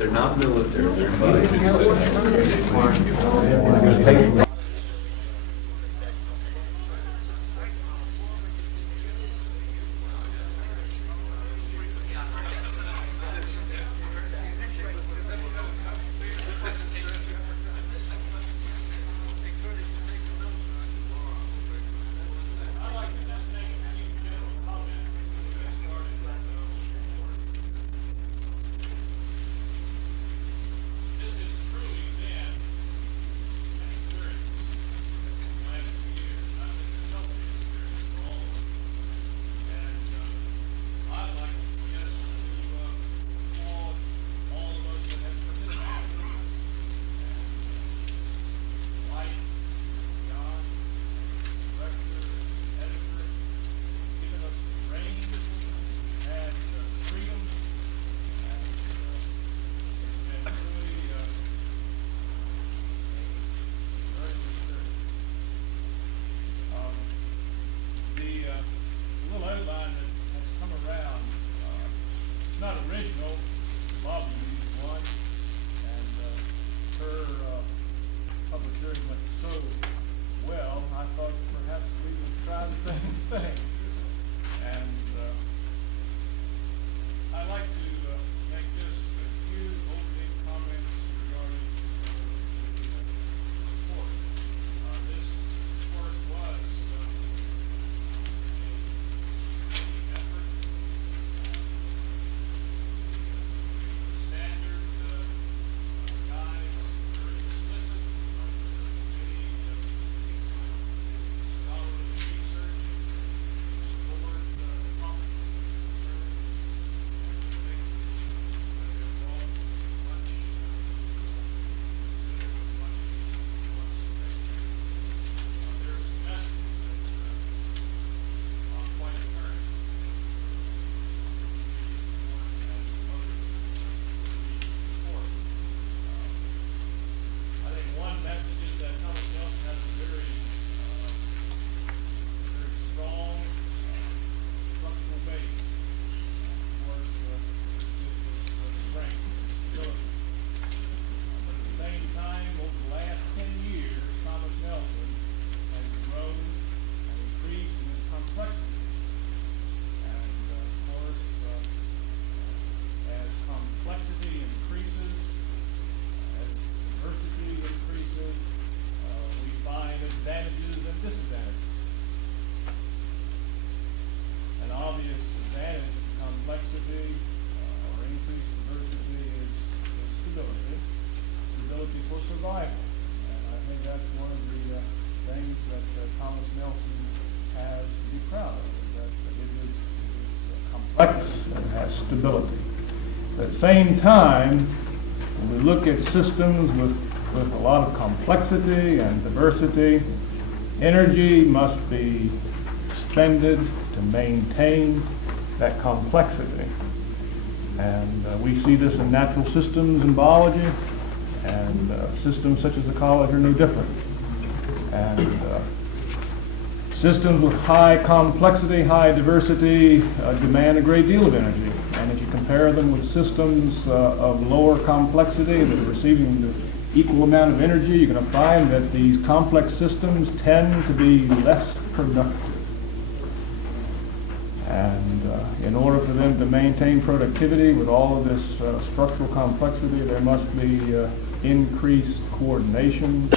They're not military, they're budget. Not original, Bobby used one, and her public hearing went so well, I thought perhaps we would try the same thing. And I'd like to make just a few opening comments regarding the report. This, of course, was a effort. Standard guides, very explicit, scholarly research, support topics concerns, and I think they're all much considered, much there's some messages that are quite apparent. I think one message is that Thomas Nelson has a very strong structural base. Of course, strength and stability. But at the same time, over the last 10 years, Thomas Nelson has grown and increased in its complexity. And of course, as complexity increases, as diversity increases, we find advantages and disadvantages. An obvious advantage of complexity or increased diversity is stability. Stability for survival. And I think that's one of the things that Thomas Nelson has to be proud of, that it is complex and has stability. At the same time, when we look at systems with a lot of complexity and diversity, energy must be expended to maintain that complexity. And we see this in natural systems in biology, and systems such as ecology are no different. And systems with high complexity, high diversity demand a great deal of energy. And if you compare them with systems of lower complexity that are receiving the equal amount of energy, you're going to find that these complex systems tend to be less productive. And in order for them to maintain productivity with all of this structural complexity, there must be increased coordination.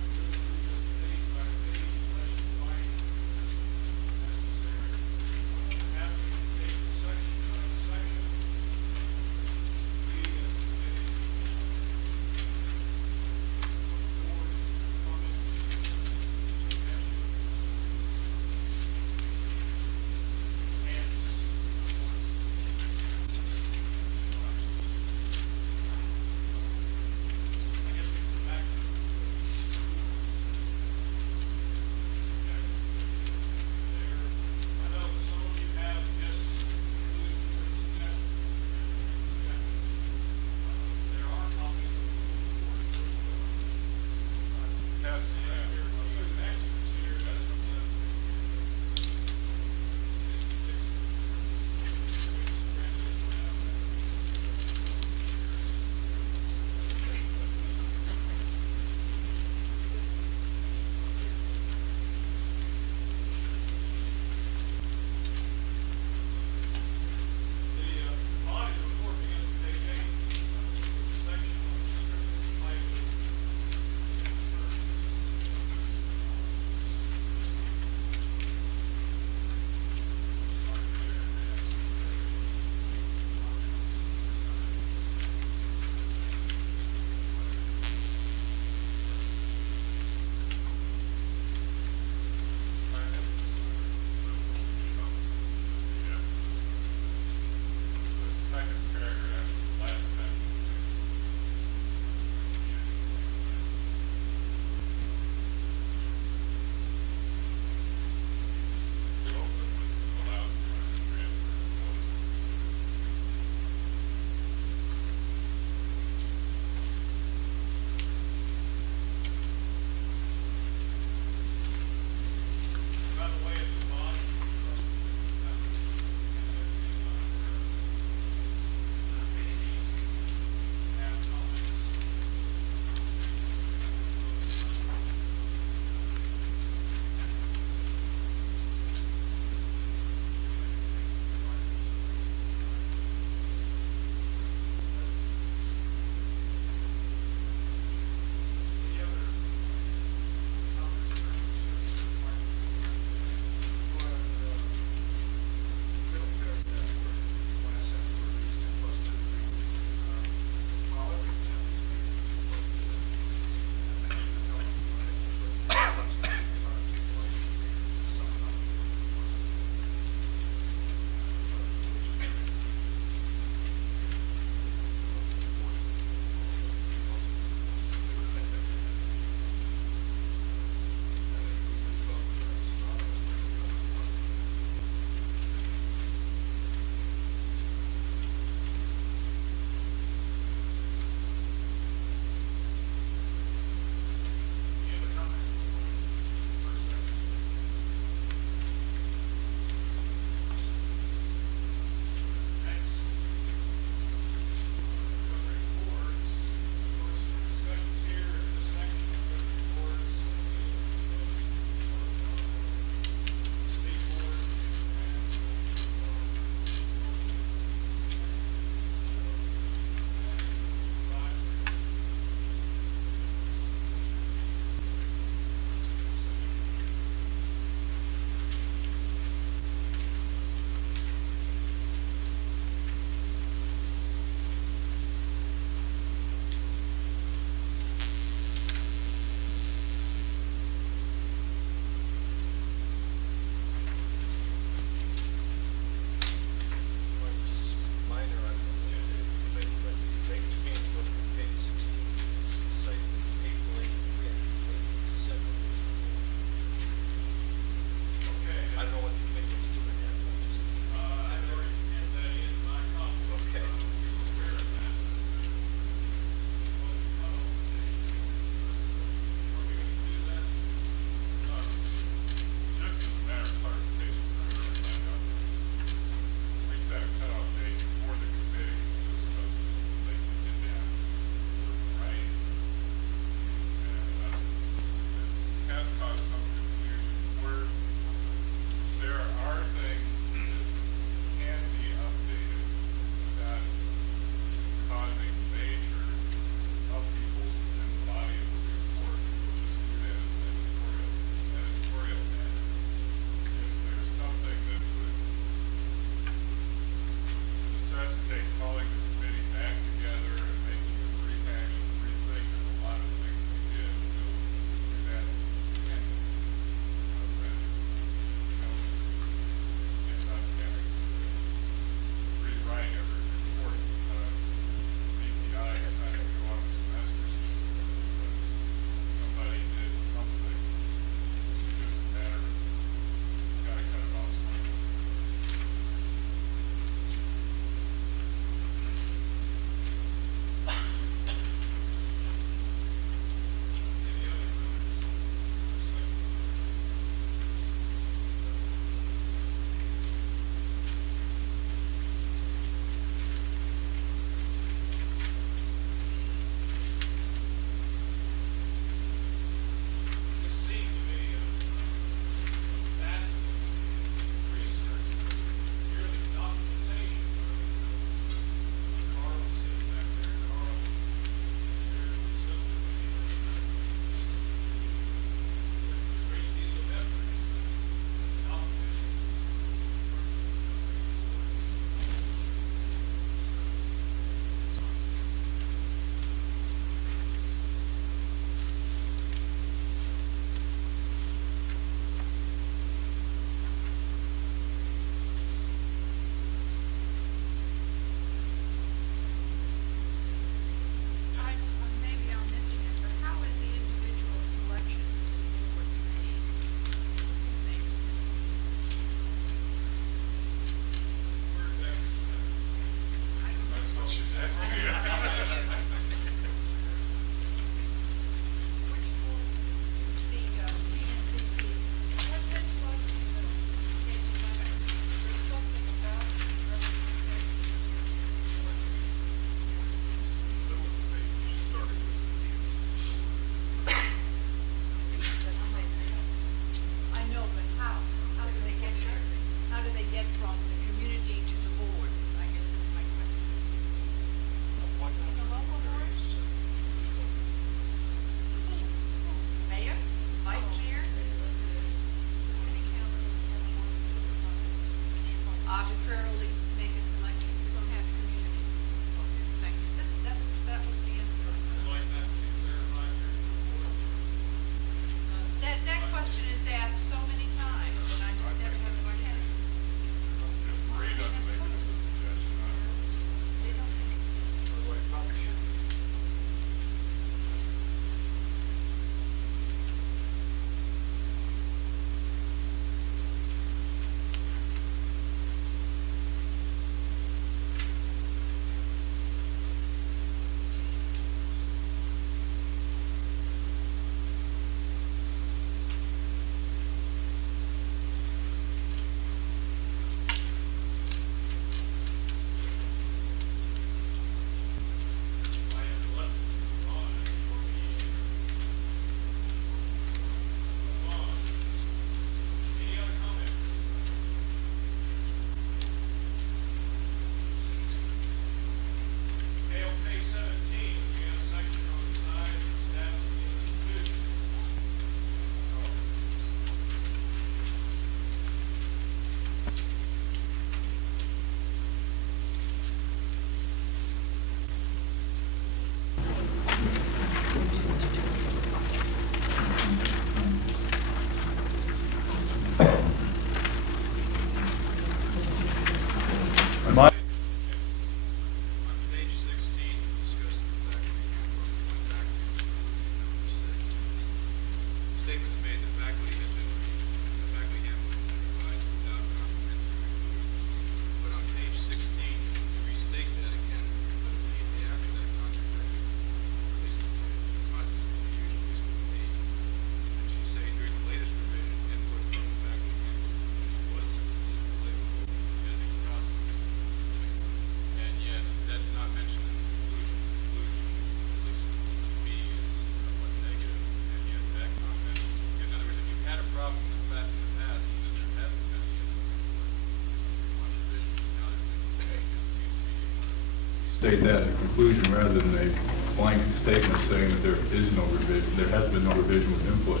state that in the conclusion rather than a blanket statement saying that there is no revision, there has been no revision with input.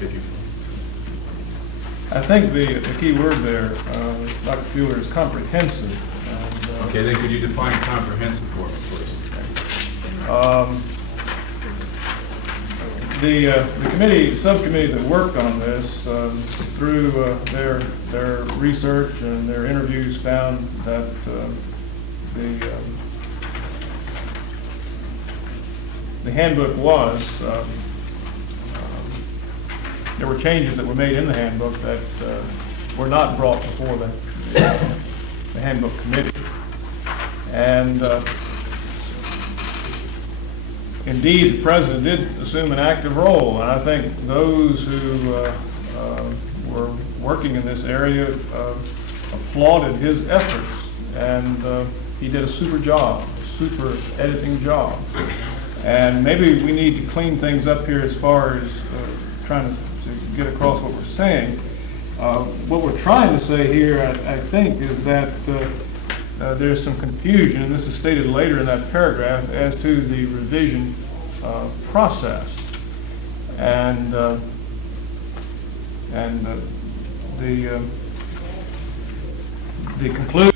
If you, I think the key word there, Dr. Fuller, is comprehensive. And, okay, then could you define comprehensive for me, please? The committee, subcommittee that worked on this, through their research and their interviews, found that the handbook was, there were changes that were made in the handbook that were not brought before the handbook committee. And indeed, the president did assume an active role, and I think those who were working in this area applauded his efforts, and he did a super job, a super editing job. And maybe we need to clean things up here as far as trying to get across what we're saying. What we're trying to say here, I think, is that there's some confusion, and this is stated later in that paragraph, as to the revision process. And the conclusion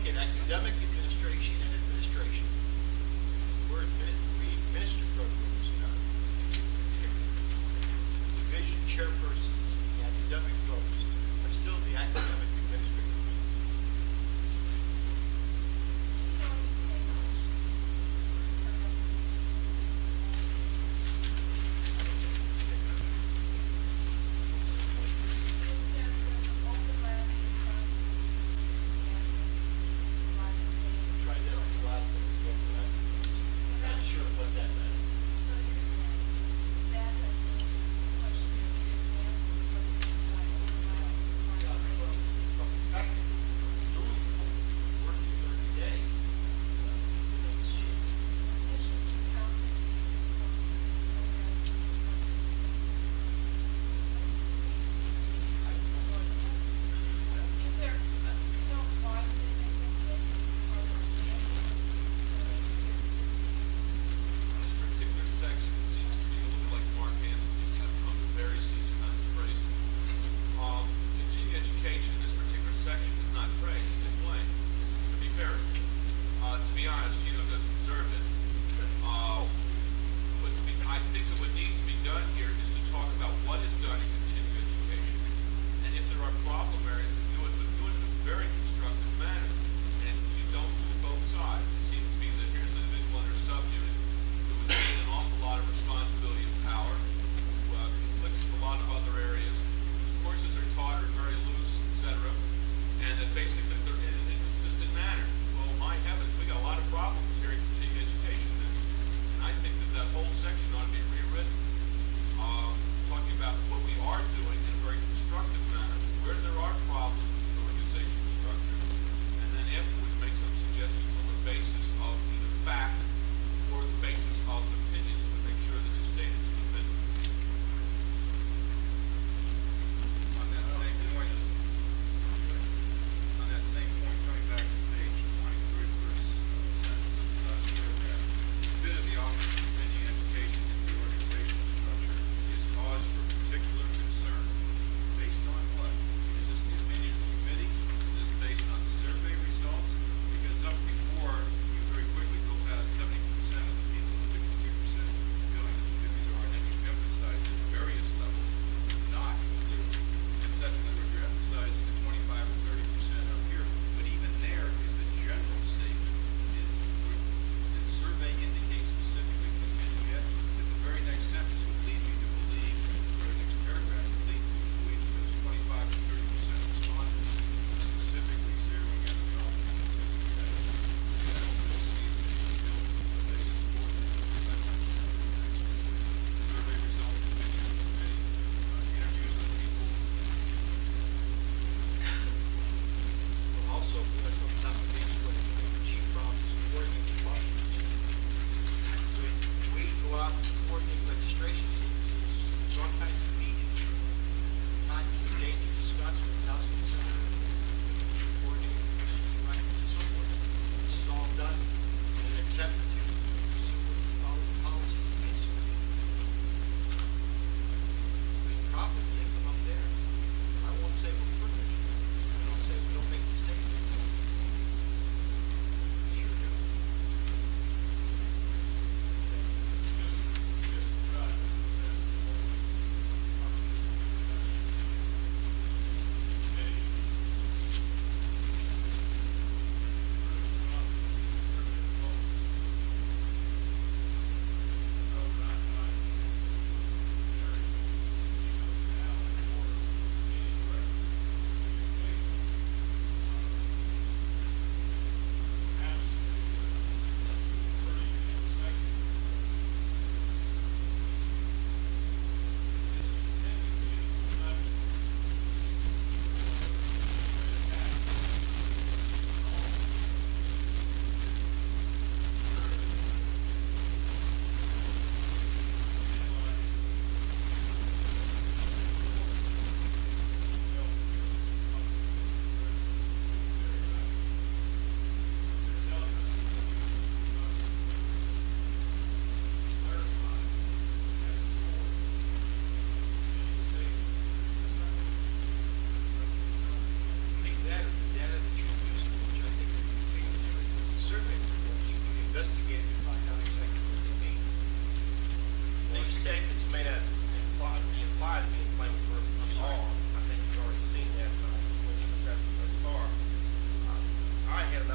look at academic administration and administration, we administer programs, division chairpersons, the academic folks are still the academic administrators. It says there's an overlap in responsibility and providing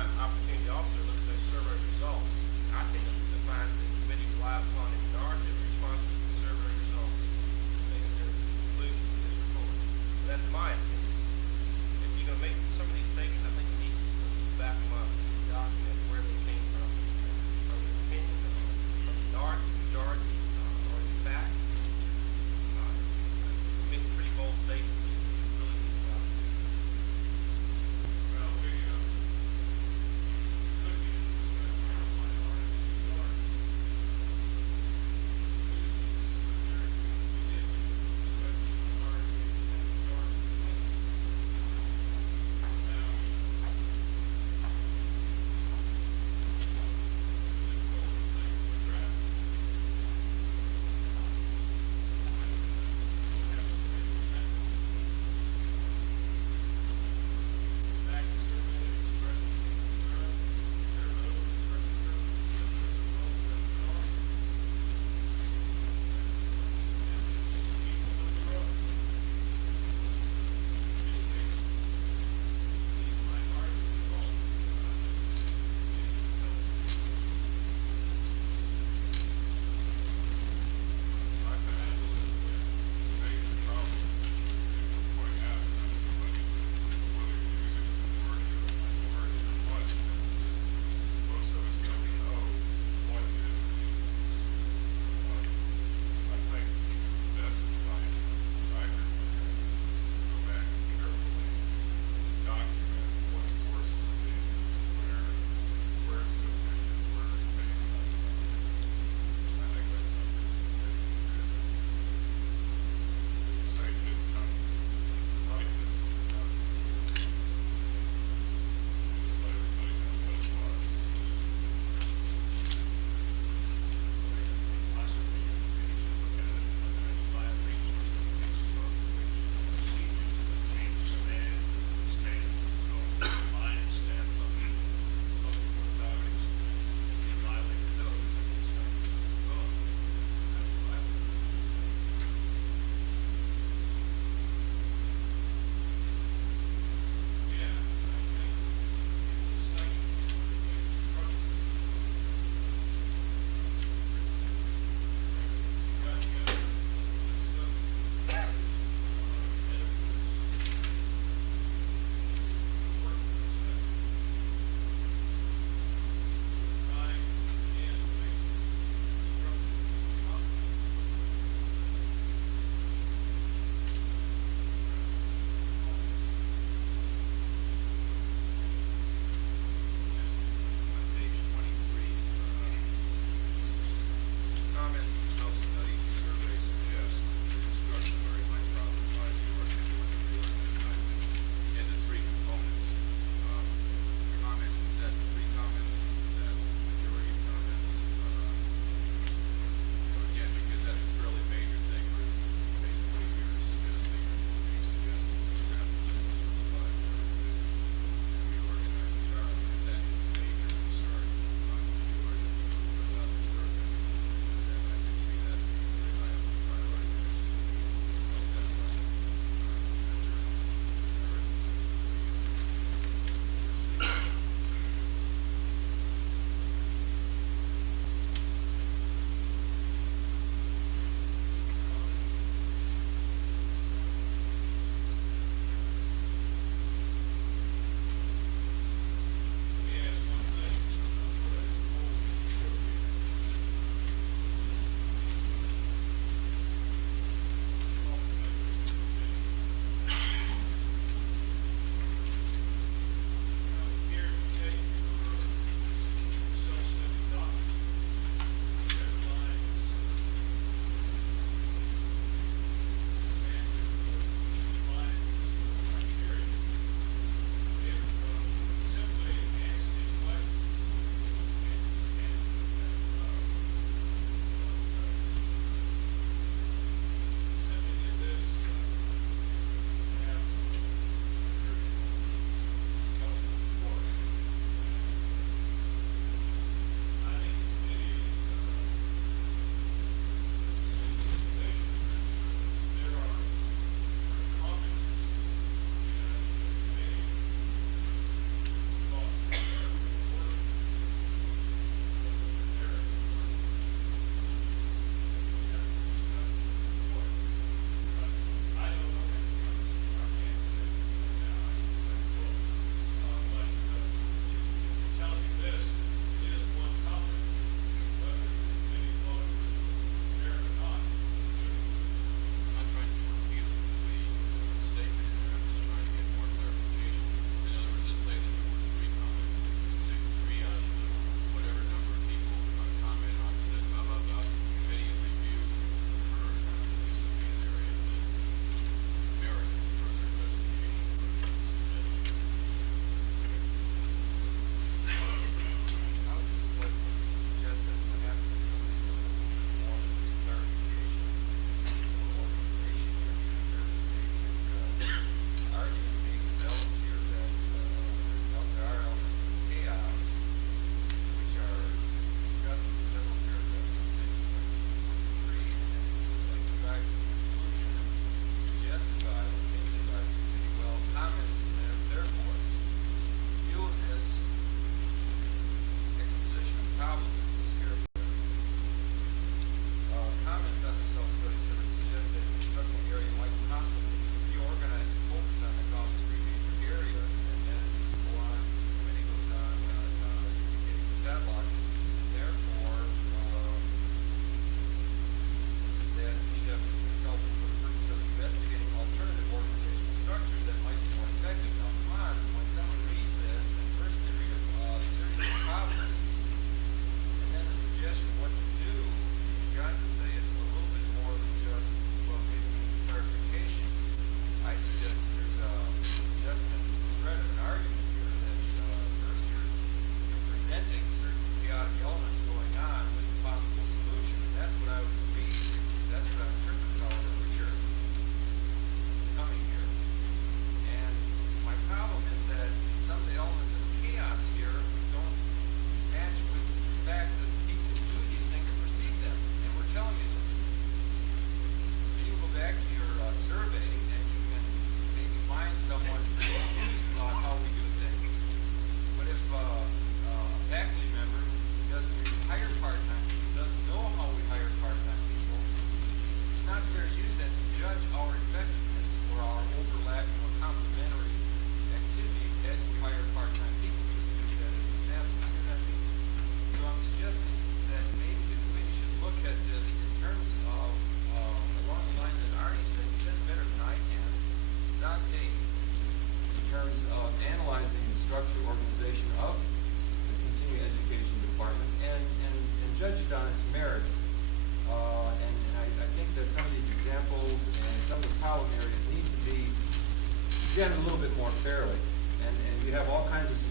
an opportunity also to look at those survey results. I think to find the committee relied upon a majority of responses to the survey results based their conclusions in this report. And that's my opinion. If you're gonna make some of these statements, I think you need to back them up, document where they came from an opinion, a minority, majority, or in fact. Making pretty bold statements, you really need to Well, we, could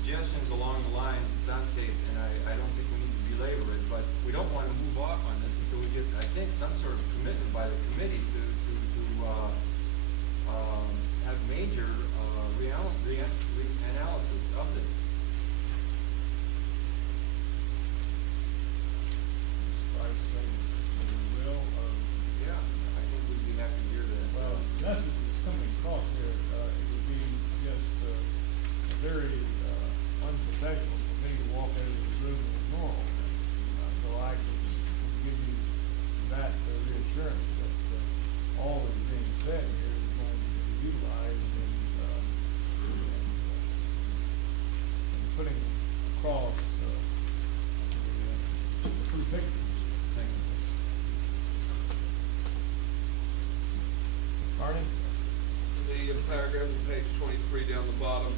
suggestions along the lines, it's on tape, and I don't think we need to belabor it, but we don't want to move off on this until we get, I think, some sort of commitment by the committee to have major analysis of this. I say, we will, Yeah, I think we'd be happy to hear that. well, the message that's coming across here, it would be just very unprofessional for me to walk out of the room and ignore all this. So I can give you that reassurance that all that's being said here is going to be utilized in putting across the true picture. Thank you. Marty? The paragraph on page 23 down the bottom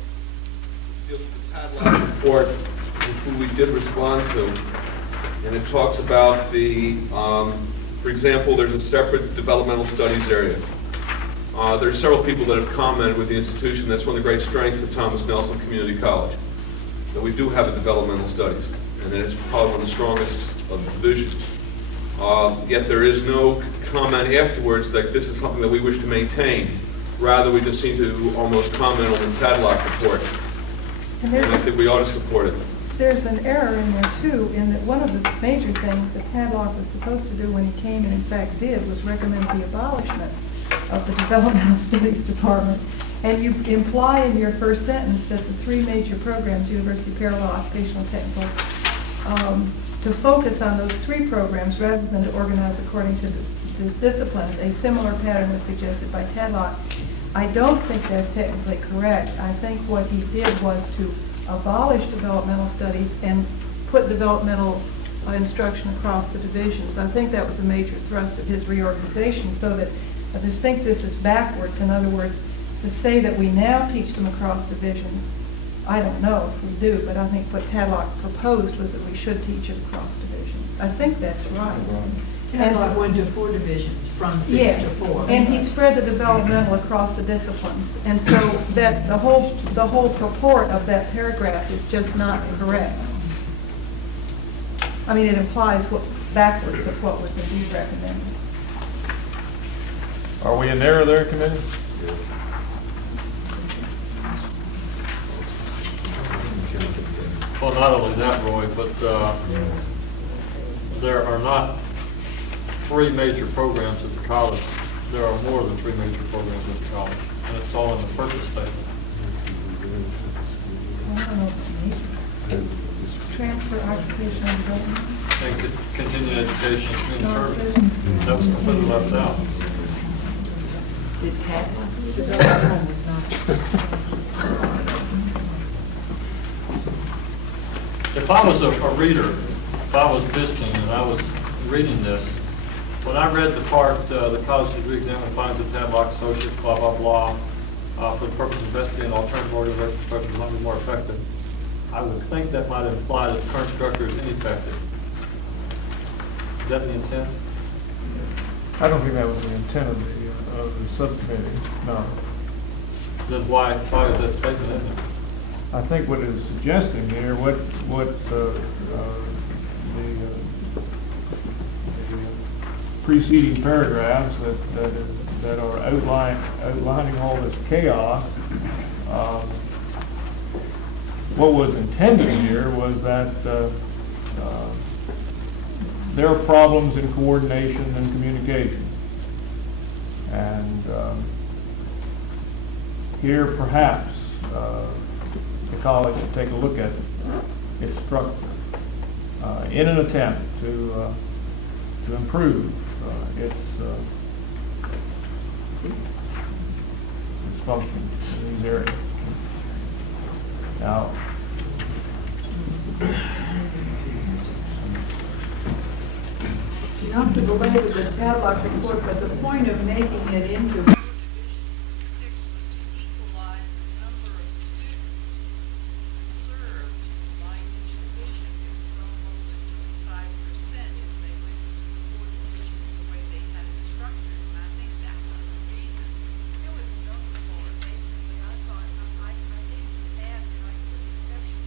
deals with the Tadlock report, who we did respond to. And it talks about the, for example, there's a separate developmental studies area. There are several people that have commented with the institution. That's one of the great strengths of Thomas Nelson Community College, that we do have a developmental studies, and that it's probably one of the strongest of the divisions. Yet there is no comment afterwards that this is something that we wish to maintain. Rather, we just seem to almost comment on the Tadlock report. And And I think we ought to support it. there's an error in there too, in that one of the major things that Tadlock was supposed to do when he came and in fact did was recommend the abolishment of the Developmental Studies Department. And you imply in your first sentence that the three major programs, University Parallel, Occupational, Technical, to focus on those three programs rather than to organize according to these disciplines. A similar pattern was suggested by Tadlock. I don't think that's technically correct. I think what he did was to abolish developmental studies and put developmental instruction across the divisions. I think that was a major thrust of his reorganization, so that I just think this is backwards. In other words, to say that we now teach them across divisions, I don't know if we do, but I think what Tadlock proposed was that we should teach it across divisions. I think that's right. Tadlock went to 4 divisions, from 6 Yeah, to 4. and he spread the developmental across the disciplines. And so that the whole purport of that paragraph is just not correct. I mean, it implies what backwards of what was indeed recommended. Are we in error there, committee? Well, not only that, Roy, but there are not 3 major programs at the college. There are more than 3 major programs at the college, and it's all in the purpose statement. I don't know what the major. Transfer occupational development. And continuing education and community service. That was completely left out. Did Tadlock? Developmental was not. If I was a reader, if I was visiting and I was reading this, when I read the part, the college degree examiner finds that Tadlock Associates, blah, blah, blah, for the purpose of investigating alternative organizational structures will be more effective, I would think that might imply that the current structure is ineffective. Is that the intent? I don't think that was the intent of the subcommittee, no. Then why is that statement in there? I think what it is suggesting here, what the preceding paragraphs that are outlining all this chaos, what was intended here was that there are problems in coordination and communication. And here perhaps the college should take a look at its structure in an attempt to improve its function in these areas. Now, Not to belabor the Tadlock report, but the point of making it into Division 6 was to equalize the number of students served by each division. It was almost at 25% if they went into the 4 divisions the way they had it structured. And I think that was the reason. It was a number for it, basically. I thought, I basically had, you know, I put the exception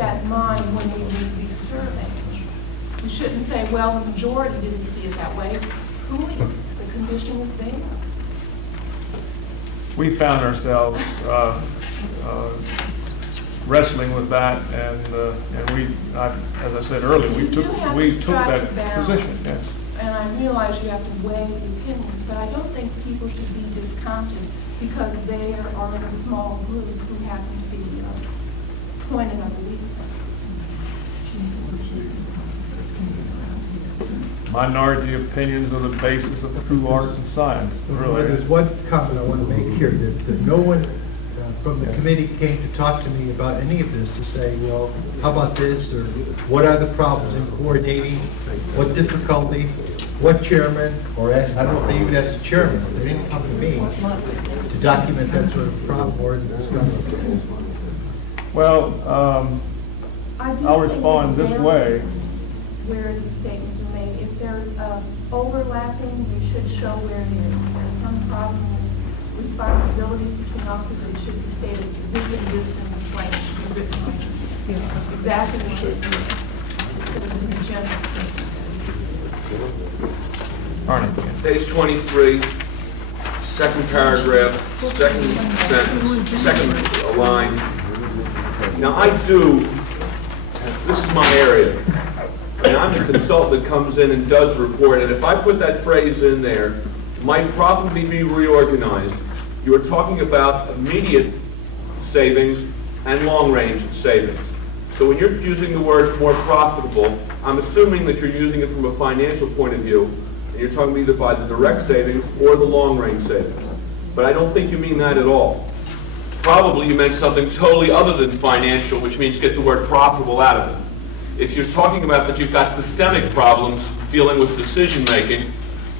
that in mind when we read these surveys. We shouldn't say, well, the majority didn't see it that way. Truly, the condition was there. We found ourselves wrestling with that, and we, as I said earlier, we You do took have we to took strike that a balance. position. Yes. And I realize you have to weigh the opinions, but I don't think people should be discounted because they are in a small group who happen to be pointed out a weakness. Minority opinions are the basis of true art and science, really. There's one comment I want to make here, that no one from the committee came to talk to me about any of this, to say, well, how about this, or what are the problems in coordinating, what difficulty, what chairman, or ask, I don't know if they even asked the chairman, but they didn't come to me to document that sort of problem or to discuss it. Well, I do I'll think respond this examples way. Where these statements are made, if there's overlapping, we should show where it is. If there's some problem with responsibilities between officers, it should be stated, this and this in this way, it should be written on exactly what it is, instead of just a general statement. Arnie. Page 23, second paragraph, second sentence, second line. Now, this is my area, and I'm the consultant that comes in and does the report, and if I put that phrase in there, might probably be reorganized. You are talking about immediate savings and long-range savings. So when you're using the word more profitable, I'm assuming that you're using it from a financial point of view, and you're talking either by the direct savings or the long-range savings. But I don't think you mean that at all. Probably you meant something totally other than financial, which means get the word profitable out of it. If you're talking about that you've got systemic problems dealing with decision-making,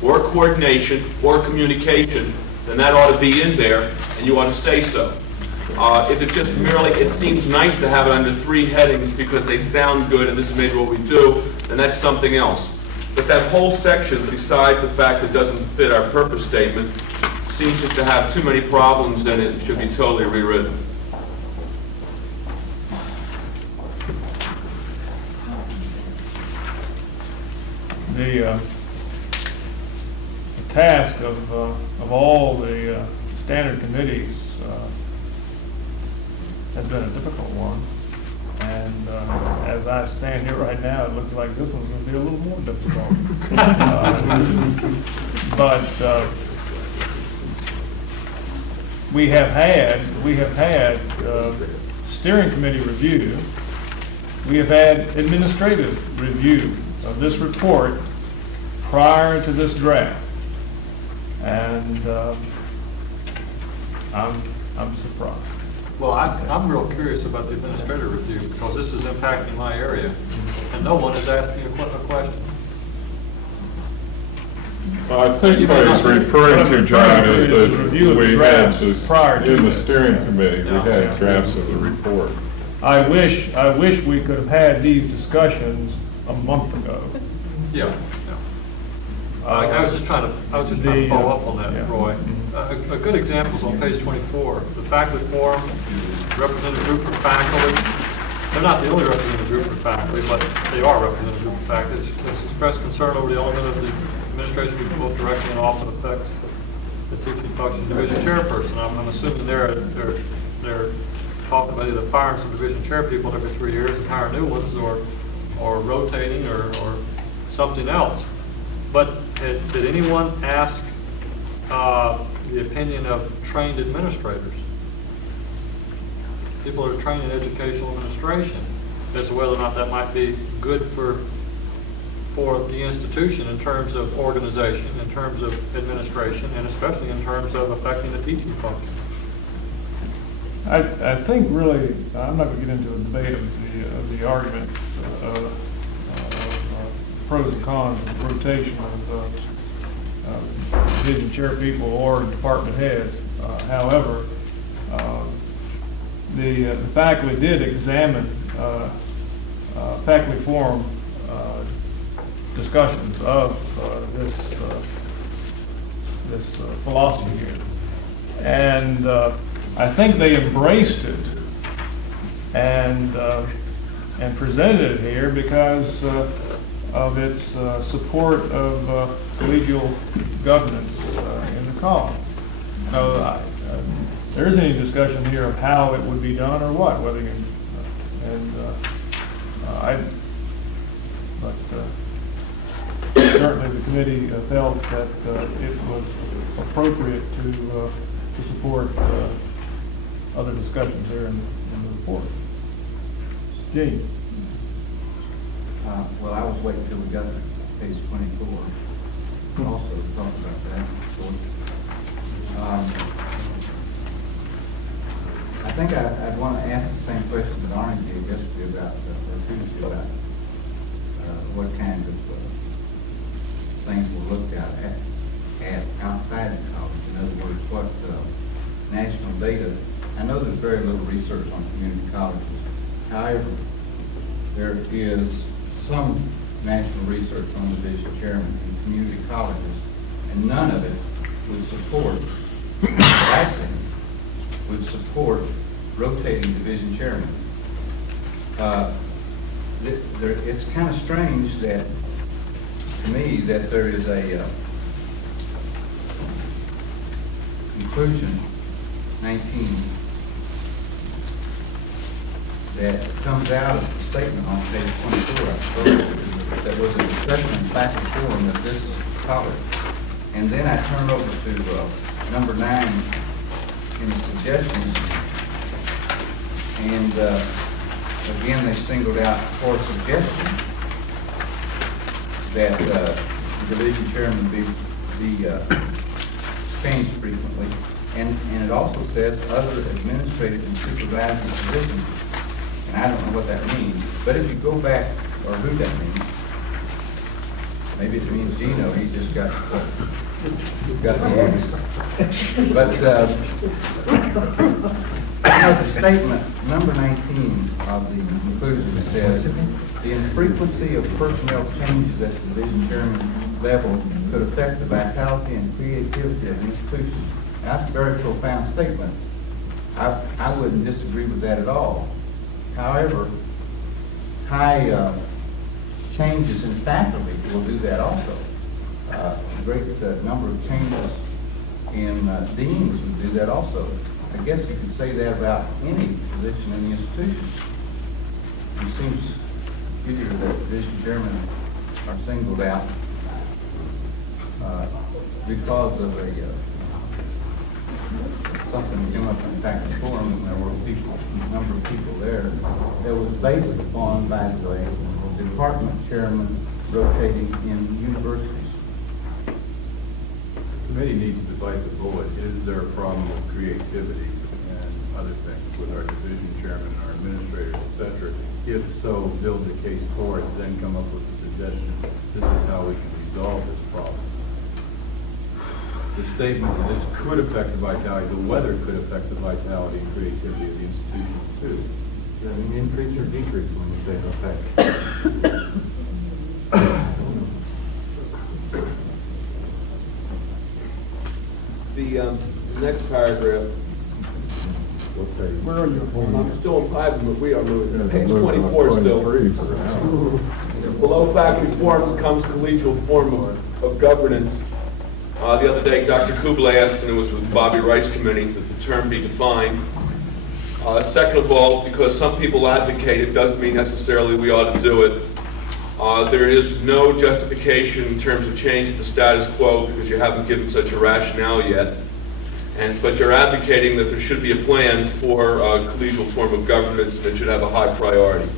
or coordination, or communication, then that ought to be in there, and you ought to say so. If it's just merely, it seems nice to have it under 3 headings because they sound good and this is maybe what we do, then that's something else. But that whole section, besides the fact it doesn't fit our purpose statement, seems just to have too many problems in it and should be totally rewritten. The task of all the standard committees has been a difficult one, and as I stand here right now, it looks like this one's going to be a little more difficult. But we have had steering committee review. We have had administrative review of this report prior to this draft, and I'm surprised. Well, I'm real curious about the administrative review, because this is impacting my area, and no one has asked me a question. I think what he's referring to, John, is that we had this, prior to in the this. steering committee, we Yeah. had drafts of the report. I wish we could have had these discussions a month ago. Yeah. I was just trying to follow up on that, yeah. Roy. A good example is on page 24. The faculty forum represents a group of faculty. They're not the only representative group of faculty, but they are a representative group of faculty. It's expressed concern over the element of the administration which both directly and often affects the teaching function division chairperson. I'm assuming they're talking about either firing some division chair people every 3 years and hire new ones, or rotating, or something else. But did anyone ask the opinion of trained administrators? People that are trained in educational administration, as to whether or not that might be good for the institution in terms of organization, in terms of administration, and especially in terms of affecting the teaching function. I think really, I'm not going to get into a debate of the argument of pros and cons of rotation of division chair people or department heads. However, the faculty did examine faculty forum discussions of this philosophy here, and I think they embraced it, and and presented it here because of its support of collegial governance in the college. No, there isn't any discussion here of how it would be done or what, whether you, certainly the committee felt that it was appropriate to support other discussions there in the report. Gene? Well, I was waiting till we got to page 24, also to talk about that. I think I'd want to ask the same question that Arnie gave yesterday about, or previously about, what kind of things were looked at outside the college. In other words, what national data. I know there's very little research on community colleges. However, there is some national research on division chairman in community colleges, and none of it would support, I think, would support rotating division chairman. It's kind of strange that, to me, that there is a conclusion 19 that comes out of the statement on page 24, I suppose, that was a discussion in classic forum of this college. And then I turn over to number 9 in the suggestions, and again they singled out for a suggestion that the division chairman be changed frequently, and it also says other administrative and supervisory positions, and I don't know what that means, but if you go back, or who that means, maybe it means Gino, he just got the answer. But, the statement, number 19 of the conclusion says, the infrequency of personnel changes at the division chairman level could affect the vitality and creativity of the institution. That's a very profound statement. I wouldn't disagree with that at all. However, high changes in faculty will do that also. A great number of changes in deans would do that also. I guess you could say that about any position in the institution. It seems peculiar that division chairmen are singled out because of something that came up in faculty forum, and there were a number of people there that was based upon, by the way, department chairman rotating in universities. The committee needs to bite the bullet. Is there a problem with creativity and other things with our division chairman, our administrators, etc.? If so, build the case for it, then come up with a suggestion. This is how we can resolve this problem. The statement that this could affect the vitality, the weather could affect the vitality and creativity of the institution too. Does that mean increase or decrease when you say affect? The next paragraph. Where are you? I'm still in 5, but we are moving. Page 24 still. Below faculty forums comes collegial form of governance. The other day, Dr. Kubler asked, and it was with the Bobby Rice Committee, that the term be defined. Second of all, because some people advocate it, doesn't mean necessarily we ought to do it. There is no justification in terms of changing the status quo because you haven't given such a rationale yet. But you're advocating that there should be a plan for a collegial form of governance and it should have a high priority.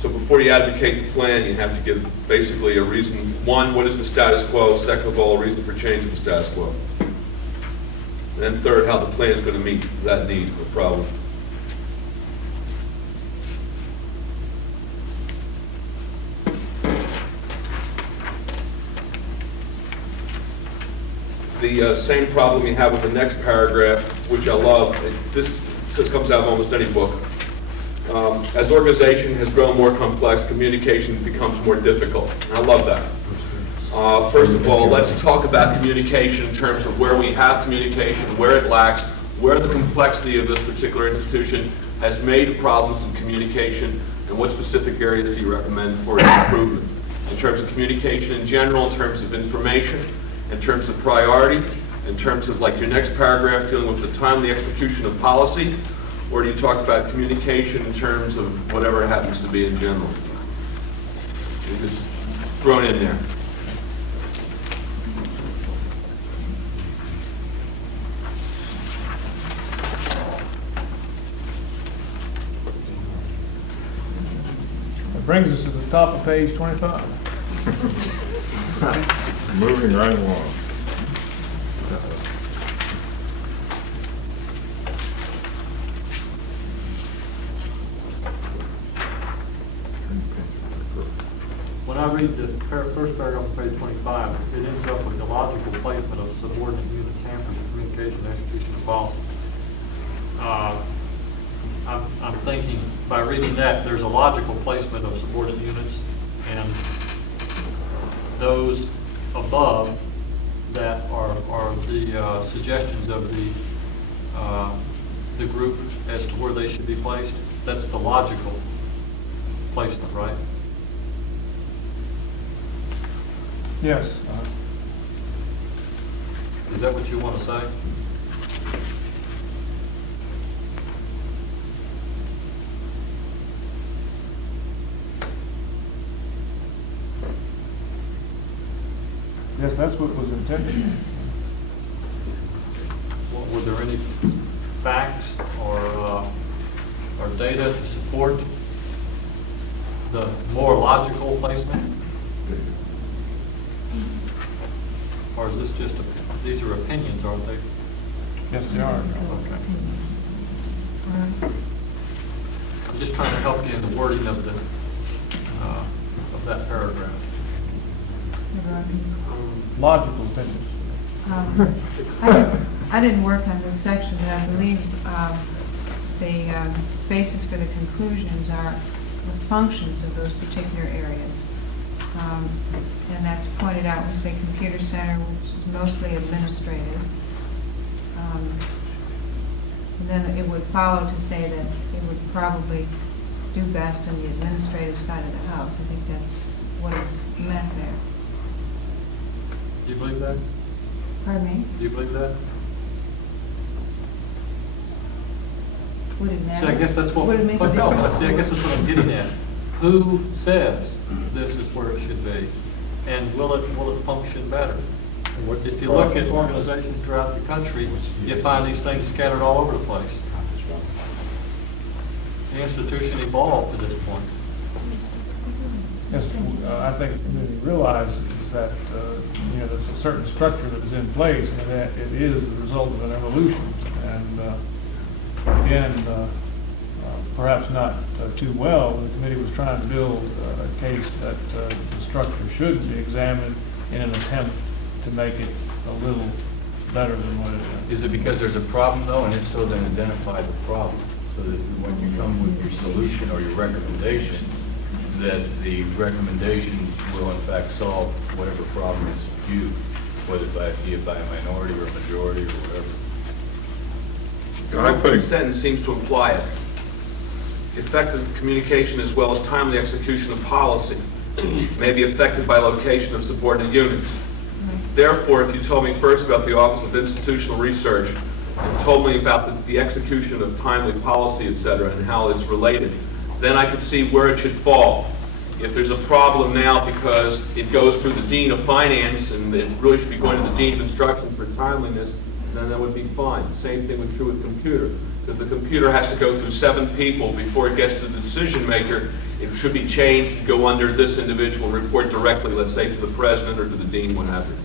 So before you advocate the plan, you have to give basically a reason. One, what is the status quo? Second of all, a reason for changing the status quo. And then third, how the plan is going to meet that need or problem. The same problem you have with the next paragraph, which I love. This comes out of almost any book. As organization has grown more complex, communication becomes more difficult. And I love that. First of all, let's talk about communication in terms of where we have communication, where it lacks, where the complexity of this particular institution has made problems in communication, And what specific areas do you recommend for improvement? In terms of communication in general, in terms of information, in terms of priority, in terms of like your next paragraph dealing with the timely execution of policy, or do you talk about communication in terms of whatever it happens to be in general? You just thrown in there. That brings us to the top of page 25. Moving right along. When I read the first paragraph of page 25, it ends up with the logical placement of subordinate units hampered in communication and execution of policy. I'm thinking, by reading that, there's a logical placement of subordinate units, and those above that are the suggestions of the group as to where they should be placed. That's the logical placement, right? Yes. Is that what you want to say? Yes, that's what was intended. Were there any facts or data to support the more logical placement? Or is this just, these are opinions, aren't they? Yes, they are. Okay. I'm just trying to help you in the wording of that paragraph. Logical opinions. I didn't work on this section, but I believe the basis for the conclusions are the functions of those particular areas. And that's pointed out, we say computer center, which is mostly administrative. And then it would follow to say that it would probably do best on the administrative side of the house. I think that's what is meant there. Do you believe that? Pardon me? Do you believe that? Would it matter? See, I guess that's what, Would it make a but no, difference? see, I guess that's what I'm getting at. Who says this is where it should be? And will it function better? If you look at organizations throughout the country, you find these things scattered all over the place. The institution evolved to this point. Yes, I think the community realizes that, there's a certain structure that is in place, and that it is the result of an evolution. And again, perhaps not too well, the committee was trying to build a case that the structure should be examined in an attempt to make it a little better than what it is. Is it because there's a problem though, and if so, then identify the problem, so that when you come with your solution or your recommendation, that the recommendation will in fact solve whatever problem is viewed, whether be it by a minority or a majority or whatever. The sentence seems to imply it. Effective communication as well as timely execution of policy may be affected by location of subordinate units. Therefore, if you told me first about the Office of Institutional Research and told me about the execution of timely policy, et cetera, and how it's related, then I could see where it should fall. If there's a problem now because it goes through the Dean of Finance and it really should be going to the Dean of Instruction for timeliness, then that would be fine. Same thing would be true with computer. Because the computer has to go through 7 people before it gets to the decision maker. It should be changed to go under this individual, report directly, let's say, to the president or to the dean, what have you.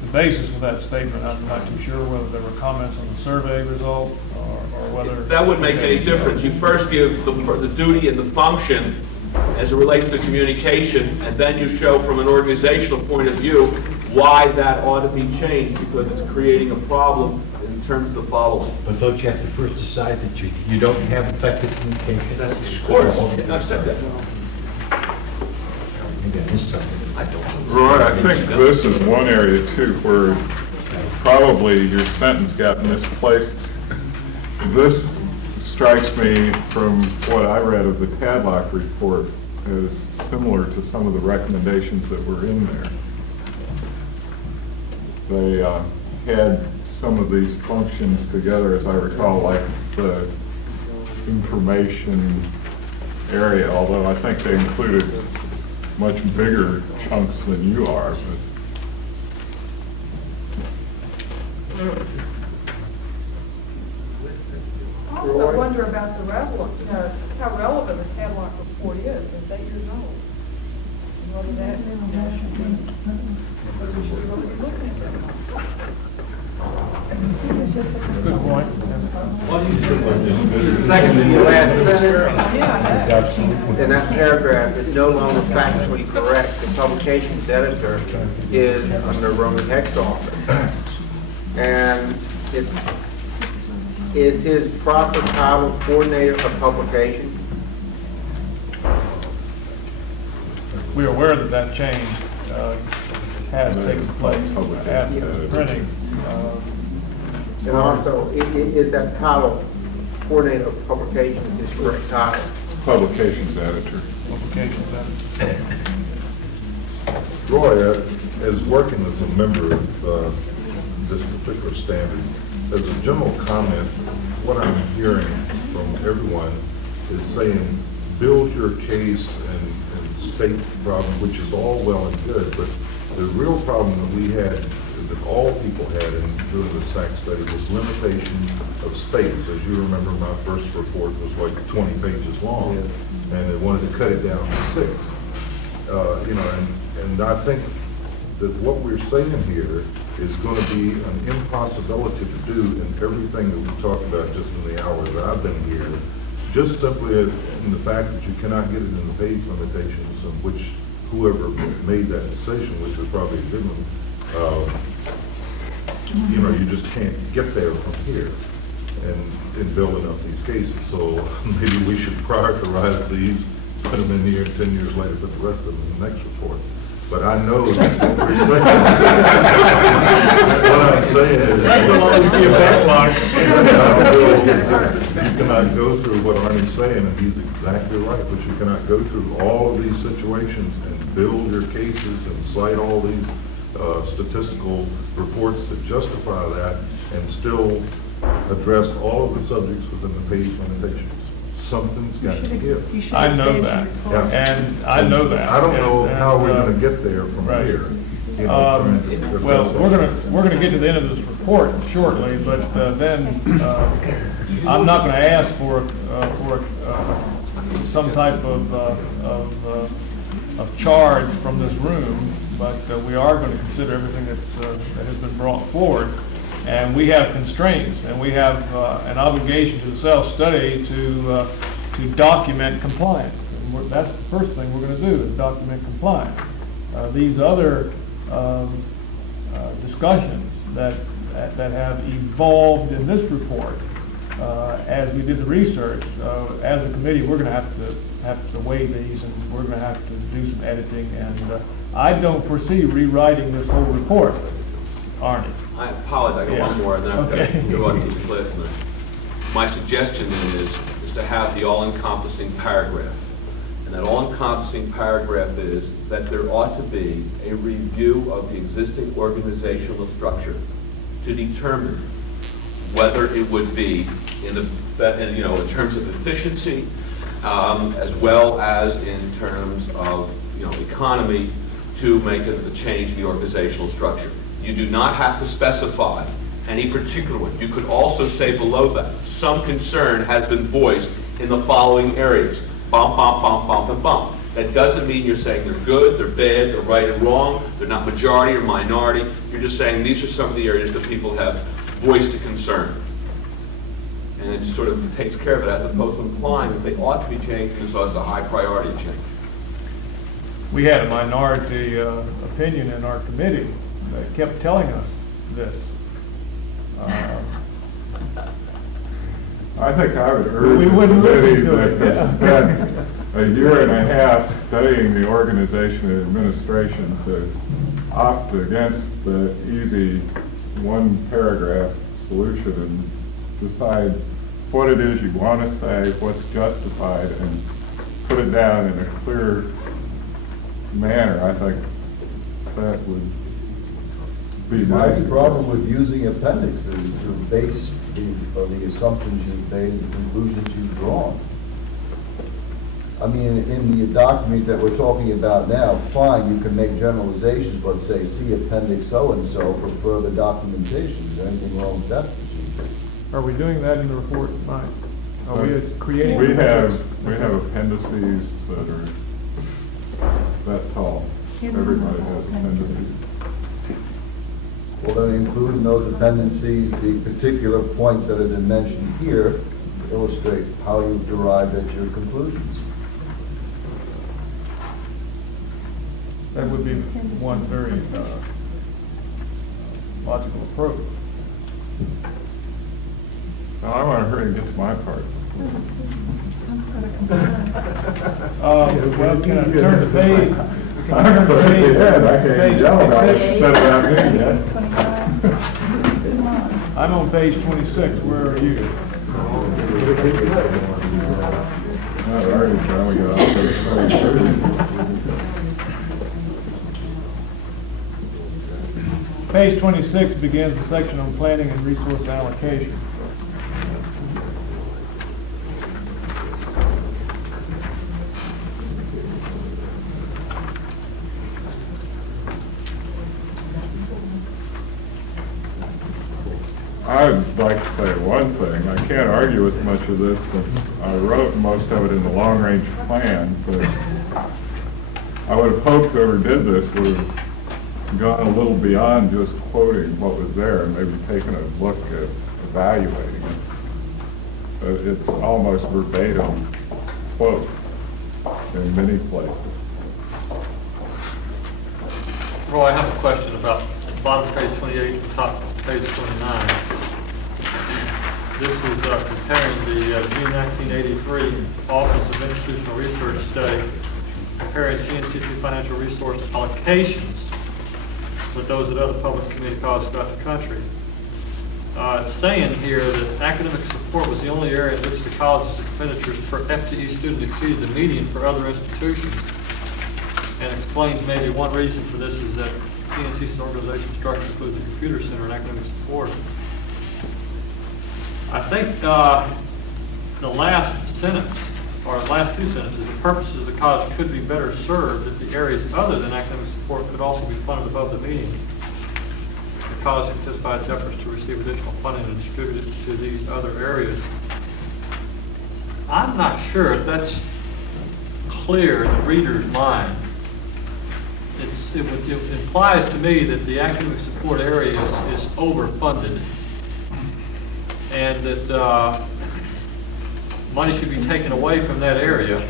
The basis of that statement, I'm not too sure whether there were comments on the survey result or whether... That wouldn't make any difference. You first give the duty and the function as it relates to communication, and then you show from an organizational point of view why that ought to be changed, because it's creating a problem in terms of the following. But don't you have to first decide that you don't have effective communication? That's of course. I've said that. Maybe I missed something. Roy, I think this is one area too where probably your sentence got misplaced. This strikes me from what I read of the Tadlock report as similar to some of the recommendations that were in there. They had some of these functions together, as I recall, like the information area, although I think they included much bigger chunks than you are. I also wonder about the how relevant the Tadlock report is. It's 8 years old. And whether that should be, whether we should really be looking at that. Good point. Second to your last Yeah, sentence, in that paragraph, is no longer factually correct. The publications editor is under Roman Heck's office. And is his proper title coordinator of publication? We're aware that that change has taken place after the printing. And also, is that title coordinator of publications his correct title? Publications editor. Publications editor. Roy, as working as a member of this particular standard, as a general comment, what I'm hearing from everyone is saying, build your case and state the problem, which is all well and good, but the real problem that we had, that all people had in doing the SAC study, was limitation of space. As you remember, my first report was like 20 pages long, and they wanted to cut it down to 6. You know, and I think that what we're saying here is going to be an impossibility to do in everything that we talked about just in the hours that I've been here, just simply in the fact that you cannot get it in the page limitations, of which whoever made that decision, which was probably a good one, you know, you just can't get there from here in building up these cases. So maybe we should prioritize these, put them in here, 10 years later, put the rest of them in the next report. But I know that's what we're saying. What I'm saying is, you cannot go through what Arnie's saying, and he's exactly right, but you cannot go through all of these situations and build your cases and cite all these statistical reports that justify that and still address all of the subjects within the page limitations. Something's got to give. I know that, and I know that. I don't know how we're going to get there from right. here. You know, Well, we're gonna get to the end of this report shortly, but then I'm not going to ask for some type of charge from this room, but we are going to consider everything that has been brought forward. And we have constraints, and we have an obligation to the self-study to document compliance. And that's the first thing we're going to do, is document compliance. These other discussions that have evolved in this report, as we did the research, as a committee, we're going to have to weigh these, and we're going to have to do some editing. And I don't foresee rewriting this whole report, Arnie. I apologize, I got one more, and then I'm going to go on to the class minute. My suggestion then is to have the all-encompassing paragraph. And that all-encompassing paragraph is that there ought to be a review of the existing organizational structure to determine whether it would be in terms of efficiency, as well as in terms of economy, to make the change in the organizational structure. You do not have to specify any particular one. You could also say below that, some concern has been voiced in the following areas. Bump, bump, bump, bump, and bump. That doesn't mean you're saying they're good, they're bad, they're right and wrong, they're not majority or minority. You're just saying these are some of the areas that people have voiced a concern. And it sort of takes care of it, as opposed to implying that they ought to be changed, and so it's a high priority change. We had a minority opinion in our committee that kept telling us this. I think I would urge the committee that has spent a year and a half studying the organization and administration to opt against the easy one-paragraph solution and decide what it is you want to say, what's justified, and put it down in a clear manner, I think that would be The nice. only problem with using appendixes to base the assumptions you've made and the conclusions you've drawn. I mean, in the document that we're talking about now, fine, you can make generalizations, but say, see appendix so-and-so for further documentation. Is there anything wrong with that procedure? Are we doing that in the report tonight? Are we creating? We have appendices that are that tall. Everybody has appendices. Well, then include in those appendices the particular points that have been mentioned here, to illustrate how you've derived at your conclusions. That would be one very logical approach. Now, I want to hurry and get to my part. Well, can I turn the page? I'm going to head. I can't yell about it instead of me yet. I'm on page 26. Where are you? Not already trying to get off Page 26 begins the section on planning and resource allocation. I'd like to say one thing. I can't argue with much of this since I wrote most of it in the long-range plan, but I would have hoped whoever did this would have gone a little beyond just quoting what was there and maybe taken a look at evaluating it. It's almost verbatim quote in many places. Roy, I have a question about bottom page 28 and top page 29. This is comparing the June 1983 Office of Institutional Research study, comparing TNCC financial resource allocations with those at other public community colleges throughout the country. It's saying here that academic support was the only area in which the college's expenditures per FTE student exceeded the median for other institutions, and explains maybe one reason for this is that TNCC's organization structure includes a computer center and academic support. I think the last sentence, or last two sentences, the purposes of the college could be better served if the areas other than academic support could also be funded above the median. The college anticipates efforts to receive additional funding and distribute it to these other areas. I'm not sure if that's clear in the reader's mind. It implies to me that the academic support area is overfunded, and that money should be taken away from that area,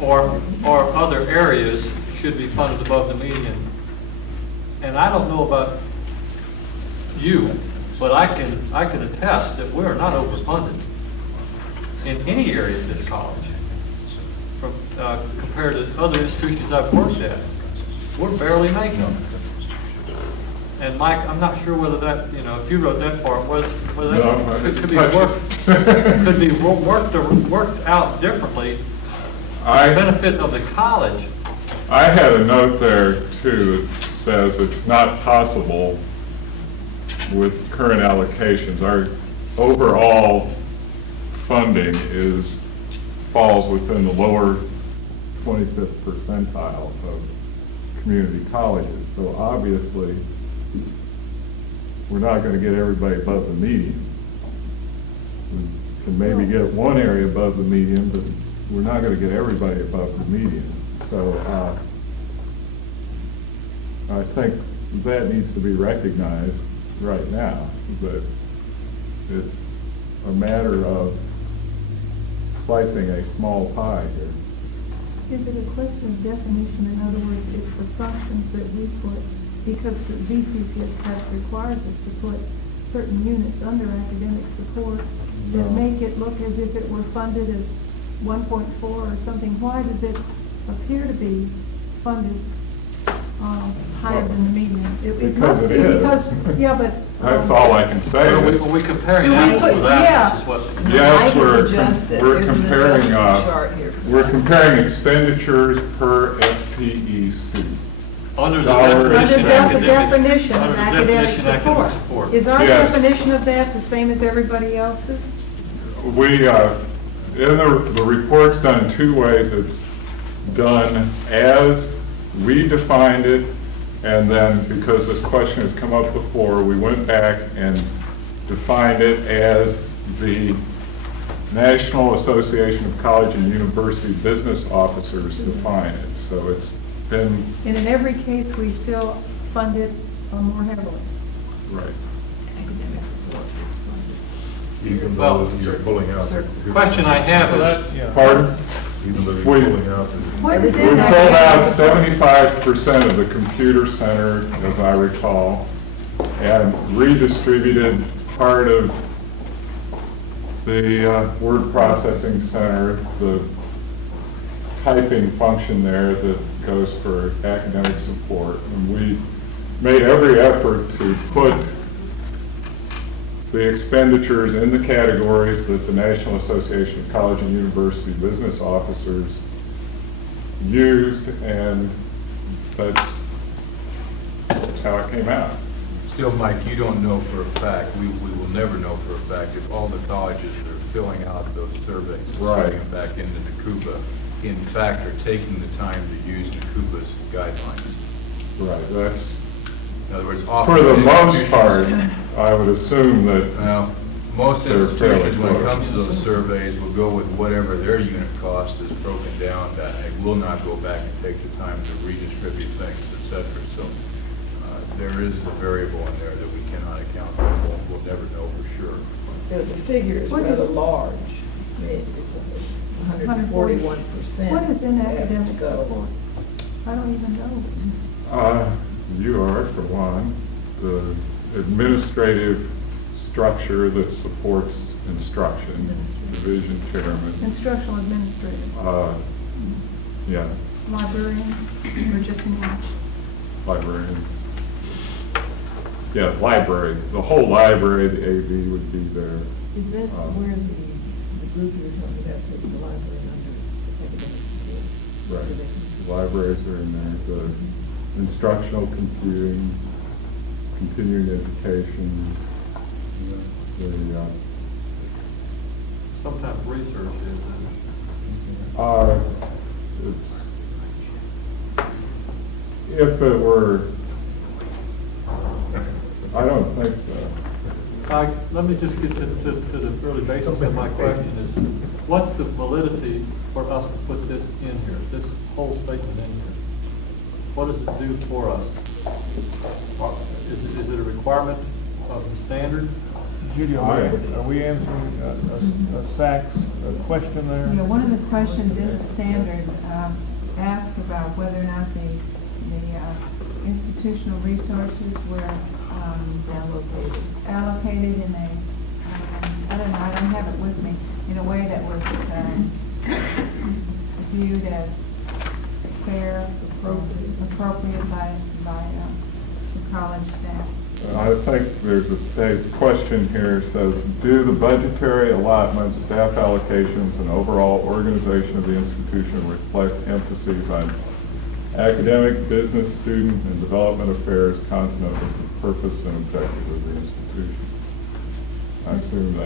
or other areas should be funded above the median. And I don't know about you, but I can attest that we're not overfunded in any area of this college. From, compared to other institutions I've worked at, we're barely making them. And Mike, I'm not sure whether that, if you wrote that part, whether that could be worked out differently for the benefit of the college. I had a note there too that says it's not possible with current allocations. Our overall funding falls within the lower 25th percentile of community colleges. So obviously, we're not going to get everybody above the median. We can maybe get one area above the median, but we're not going to get everybody above the median. So I think that needs to be recognized right now, that it's a matter of slicing a small pie here. Is it a question of definition? In other words, it's the functions that we put, because the VCCS test requires us to put certain units under academic support that make it look as if it were funded as 1.4 or something. Why does it appear to be funded higher than the median? Because it is. Yeah, but, That's all I can say. Are we comparing Do we apples put- with yeah. apples is what? Yes, we're adjust it. we're There's an comparing, adjustment chart here. we're comparing expenditures per FTE student. Under the Dollar- definition, Under the academic. definition of under the academic definition, support. support. Is our Yes. definition of that the same as everybody else's? We, in the report's done two ways. It's done as we defined it, and then because this question has come up before, we went back and defined it as the National Association of College and University Business Officers define it. So it's been, And in every case, we still fund it more heavily. right. Academic support is funded. Even Well, though you're pulling out. the- Question I have So is, that, yeah. Pardon? Even though We- you're pulling out. the- What is We in pulled academic out support? 75% of the computer center, as I recall, and redistributed part of the word processing center, the typing function there that goes for academic support. And we made every effort to put the expenditures in the categories that the National Association of College and University Business Officers used, and that's how it came out. Still, Mike, you don't know for a fact, we will never know for a fact if all the colleges that are filling out those surveys and Right. sending them back into NACUBA, in fact, are taking the time to use NACUBA's guidelines. Right, that's, In other words, for the often most institutions- part, I would assume that, Well, most They're fairly institutions, when it close. comes to those surveys, will go with whatever their unit cost is broken down, that they will not go back and take the time to redistribute things, et cetera. So, there is a variable in there that we cannot account for, we'll never know for sure. The figure is What is- rather large. I mean, it's 141%. What is in academic So, support? I don't even know. you are, for one, the administrative structure that supports instruction, division chairman, Instructional administrative, yeah, librarians, or just one? librarians. Yeah, library, the whole library, the AV would be there. is that where the group you're talking about puts the library under academic support? Right. Libraries are in there, the instructional computing, continuing education, the, sometimes research is, it's, if it were, I don't think so. let me just get to the really basics of my question is, what's the validity for us to put this in here, this whole statement in here? What does it do for us? Is it a requirement of the standard? Judy, are we answering a Sachs question there? You know, one of the questions in the standard asked about whether or not the institutional resources were allocated in a, I don't know, I don't have it with me, in a way that was viewed as fair, appropriate by the college staff. I think there's a question here, says, do the budgetary allotments, staff allocations, and overall organization of the institution reflect emphases on academic, business, student, and development affairs consonant with the purpose and objective of the institution? I assume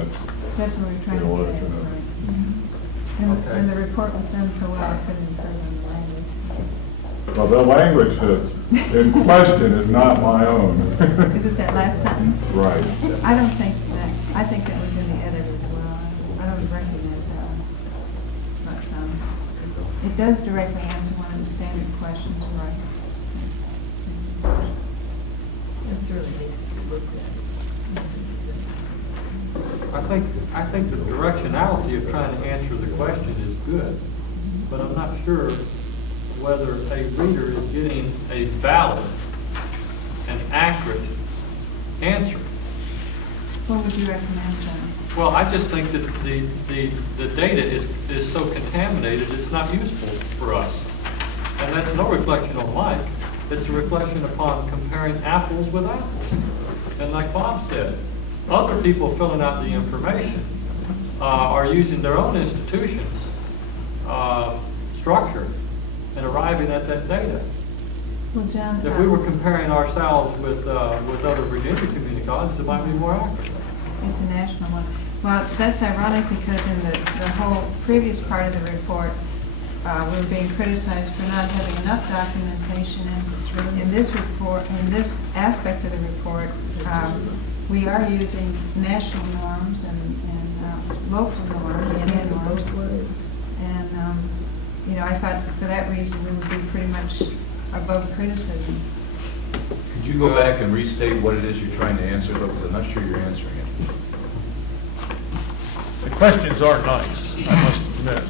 That's what we're trying the to origin say. of it. Right. And the report was done so well, I couldn't improve on the language. Well, the language that's in question is not my own. Is it that last sentence? Right. I don't think that, I think that was in the edit as well. I don't recognize that one. But, it does directly answer one of the standard questions, right? That certainly needs to be looked at. I think the directionality of trying to answer the question is good, but I'm not sure whether a reader is getting a valid and accurate answer. What would you recommend, John? Well, I just think that the data is so contaminated, it's not useful for us. And that's no reflection on Mike, it's a reflection upon comparing apples with apples. And like Bob said, other people filling out the information are using their own institutions' structure and arriving at that data. Well, John, If we were comparing ourselves with other Virginia community colleges, it might be more accurate. it's a national one. Well, that's ironic because in the whole previous part of the report, we were being criticized for not having enough documentation. And in this report, in this aspect of the report, we are using national norms and local norms and norms. And, you know, I thought for that reason we would be pretty much above criticism. Could you go back and restate what it is you're trying to answer, though, because I'm not sure you're answering it. The questions aren't nice, I must admit.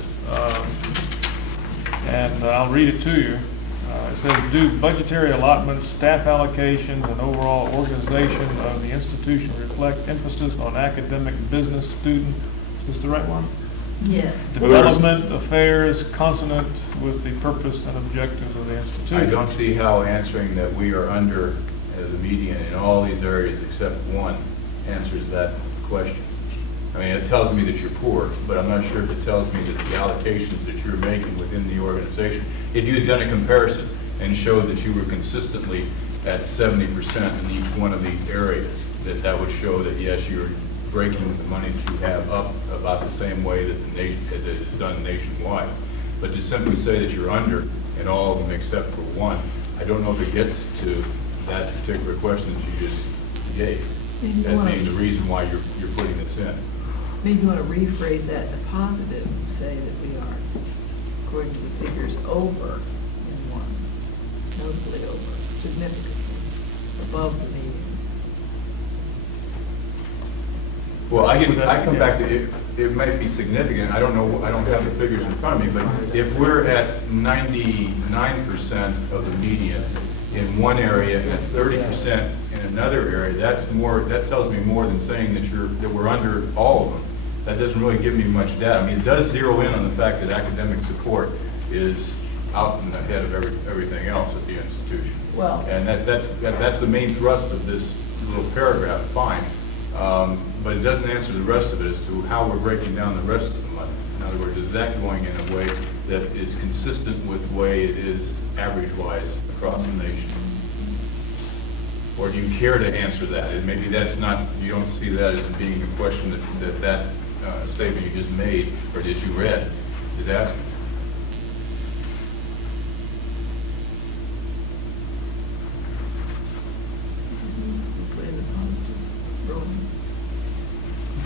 And I'll read it to you. It says, do budgetary allotments, staff allocations, and overall organization of the institution reflect emphasis on academic, business, student, is this the right one? Yes. Development affairs consonant with the purpose and objectives of the institution? I don't see how answering that we are under the median in all these areas except one answers that question. I mean, it tells me that you're poor, but I'm not sure if it tells me that the allocations that you're making within the organization, if you had done a comparison and showed that you were consistently at 70% in each one of these areas, that would show that, yes, you're breaking the money that you have up about the same way that the nation, that is done nationwide. But to simply say that you're under in all of them except for one, I don't know if it gets to that particular question that you just gave. That being the reason why you're putting this in. Maybe you want to rephrase that in a positive and say that we are, according to the figures, over in one, notably over, significantly above the median. Well, I come back to it might be significant. I don't know, I don't have the figures in front of me, but if we're at 99% of the median in one area and 30% in another area, that's more, that tells me more than saying that we're under all of them. That doesn't really give me much data. I mean, it does zero in on the fact that academic support is out and ahead of everything else at the institution. Well, and that's the main thrust of this little paragraph, fine. But it doesn't answer the rest of it as to how we're breaking down the rest of the money. In other words, is that going in a way that is consistent with the way it is average-wise across the nation? Or do you care to answer that? And maybe that's not, you don't see that as being a question that statement you just made, or that you read, is asking. it just needs to be put in the positive role.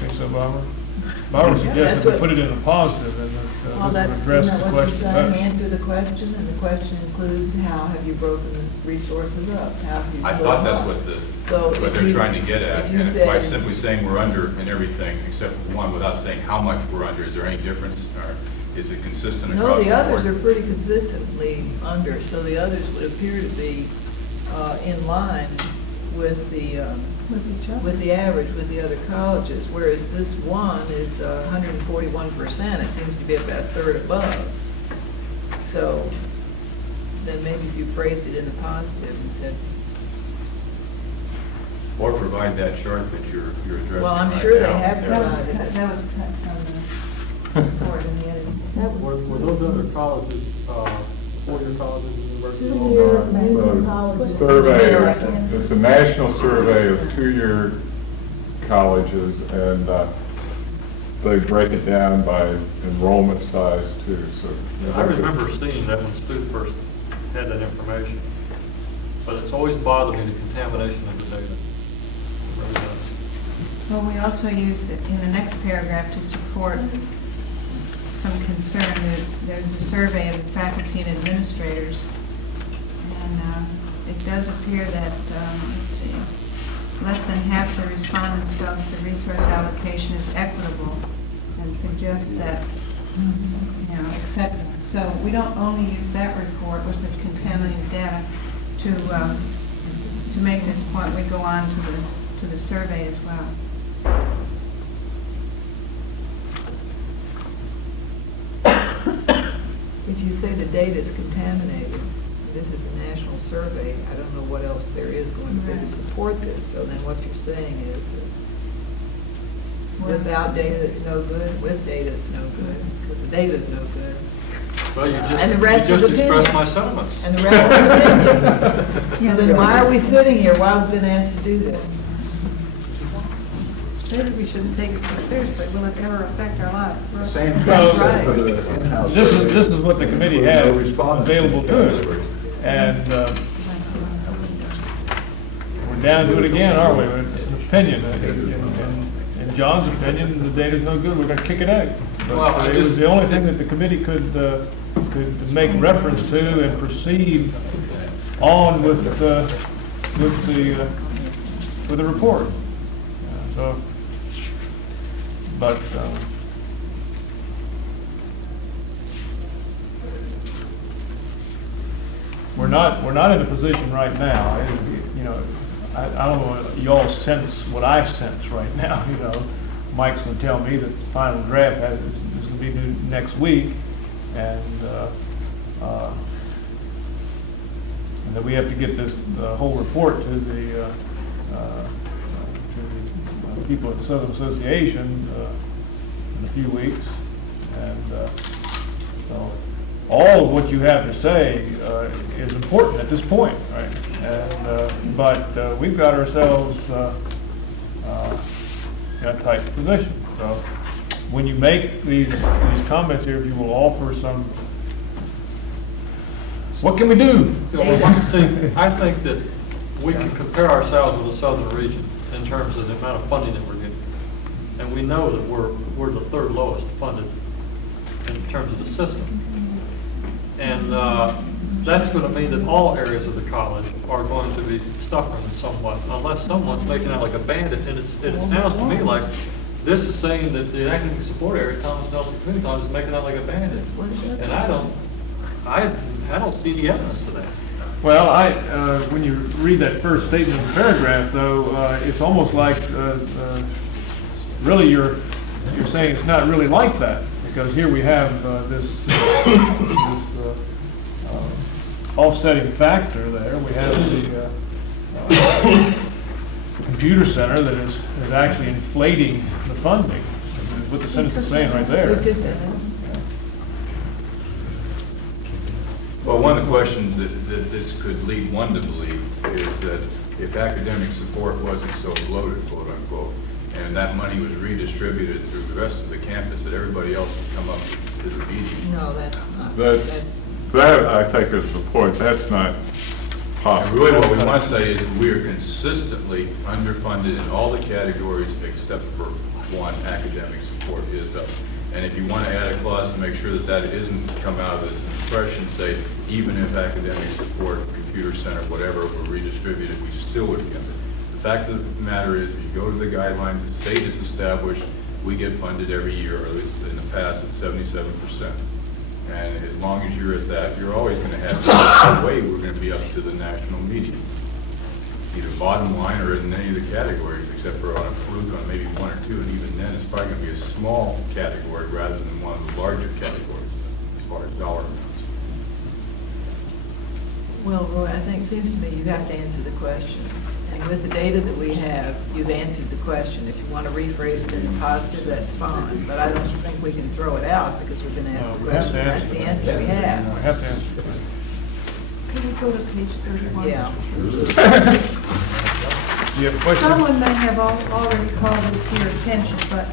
Okay, so Barbara suggested we put it in a positive and Well, that that's, would address isn't the that what you're question saying? better. Answer the question, and the question includes how have you broken the resources up? How have you I split thought them that's up? what they're trying to get at. if you And said- by simply saying we're under in everything except for one, without saying how much we're under, is there any difference, or is it consistent across the No, board? the others are pretty consistently under, so the others would appear to be in line with the, with the average, with the other colleges, whereas this one is 141%, it seems to be about a third above. So, then maybe if you phrased it in the positive and said, Or provide that chart that you're addressing right now. well, I'm sure they have That was provided. cut, that was cut from the report in the editing. Were those other colleges, four-year colleges, universities? Survey, it's a national survey of two-year colleges, and they break it down by enrollment size too, so. I remember seeing that when Stu first had that information, but it's always bothered me, the contamination of the data. It really does. Well, we also used it in the next paragraph to support some concern that there's the survey of the faculty and administrators. And it does appear that, let's see, less than half the respondents felt that the resource allocation is equitable and suggest that, you know, acceptable. So we don't only use that report with the contaminated data to make this point. We go on to the survey as well. If you say the data is contaminated, this is a national survey, I don't know what else there is going to be to support this. So then what you're saying is that without data it's no good, with data it's no good, because the data is no good. Well, And the rest you is just expressed opinion. my sentiments. And the rest is opinion. So then why are we sitting here? Why have we been asked to do this? Maybe we shouldn't take it so seriously. Will it ever affect our lives? Same That's concept right. for the in-house This survey. is what the committee had No response. available to it. And we're down to it again, aren't we? It's an opinion. In John's opinion, the data's no good, we're gonna kick it out. Well, But it was the only thing that the committee could make reference to and proceed on with the report. So, but, we're not in a position right now, you know, I don't know what y'all sense, what I sense right now, you know. Mike's gonna tell me that the final draft is gonna be due next week, and that we have to get the whole report to the people at the Southern Association in a few weeks, and so all of what you have to say is important at this point, right? And but we've got ourselves in a tight position. So when you make these comments here, if you will offer some, what can we do? See, I think that we can compare ourselves with the southern region in terms of the amount of funding that we're getting. And we know that we're the third lowest funded in terms of the system. And that's going to mean that all areas of the college are going to be suffering somewhat, unless someone's making out like a bandit. And it sounds to me like this is saying that the academic support area, Thomas Nelson Community College, is making out like a bandit. And I don't see the evidence to that. Well, when you read that first statement in the paragraph, though, it's almost like really you're saying it's not really like that, because here we have this offsetting factor there. We have the computer center that is actually inflating the funding, is what the sentence is saying right there. Well, one of the questions that this could lead one to believe is that if academic support wasn't so bloated, quote unquote, and that money was redistributed through the rest of the campus, that everybody else would come up to the meeting. No, that's not. That I think is the point. That's not And possible. really what we want to say is we are consistently underfunded in all the categories except for one, academic support is up. And if you want to add a clause to make sure that that isn't come out of this impression, say, even if academic support, computer center, whatever, were redistributed, we still would get it. The fact of the matter is, if you go to the guidelines, the state has established, we get funded every year, or at least in the past, it's 77%. And as long as you're at that, you're always going to have some way we're going to be up to the national median. Either bottom line or in any of the categories, except for on a fluke on maybe one or two, and even then, it's probably going to be a small category rather than one of the larger categories as far as dollar amounts. Well, Roy, I think it seems to me you have to answer the question. And with the data that we have, you've answered the question. If you want to rephrase it in a positive, that's fine. But I don't think we can throw it out because we've been asked the We have question. to That's the answer we have. We have to answer the question. Can we go to page 31? Yeah. Do you have a question? Someone may have already called this to your attention, but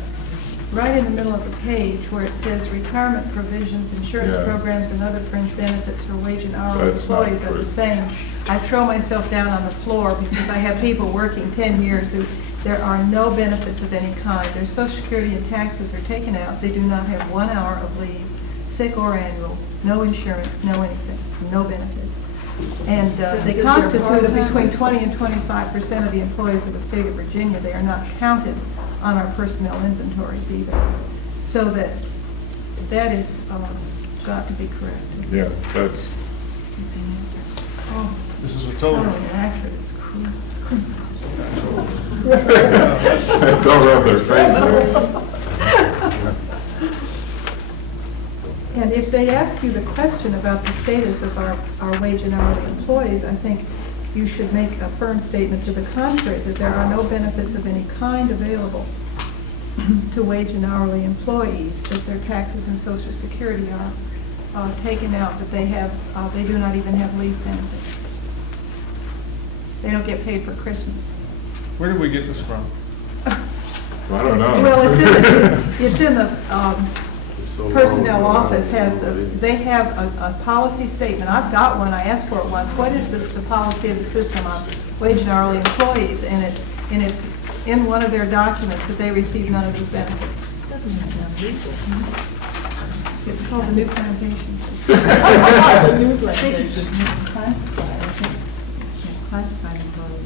right in the middle of the page where it says retirement provisions, insurance Yeah. programs, and other fringe benefits for wage and hourly That's not employees are the true. same. I throw myself down on the floor because I have people working 10 years who, there are no benefits of any kind. Their Social Security and taxes are taken out. They do not have 1 hour of leave, sick or annual, no insurance, no anything, no benefits. And they Is there constitute between part-timers? 20 and 25% of the employees of the state of Virginia. They are not counted on our personnel inventories either. So that is got to be corrected. Yeah, that's, Oh, This is a not total. only inaccurate, it's cruel. don't rub their face. And if they ask you the question about the status of our wage and hourly employees, I think you should make a firm statement to the contrary, that there are no benefits of any kind available to wage and hourly employees, that their taxes and Social Security are taken out, that they do not even have leave benefits. They don't get paid for Christmas. Where did we get this from? I don't know. Well, it's in the personnel office they have a policy statement. I've got one, I asked for it once. What is the policy of the system on wage and hourly employees? And it's in one of their documents that they receive none of these benefits. Doesn't even sound legal. It's called the New Plantation System. The New Plantation. Classified employees.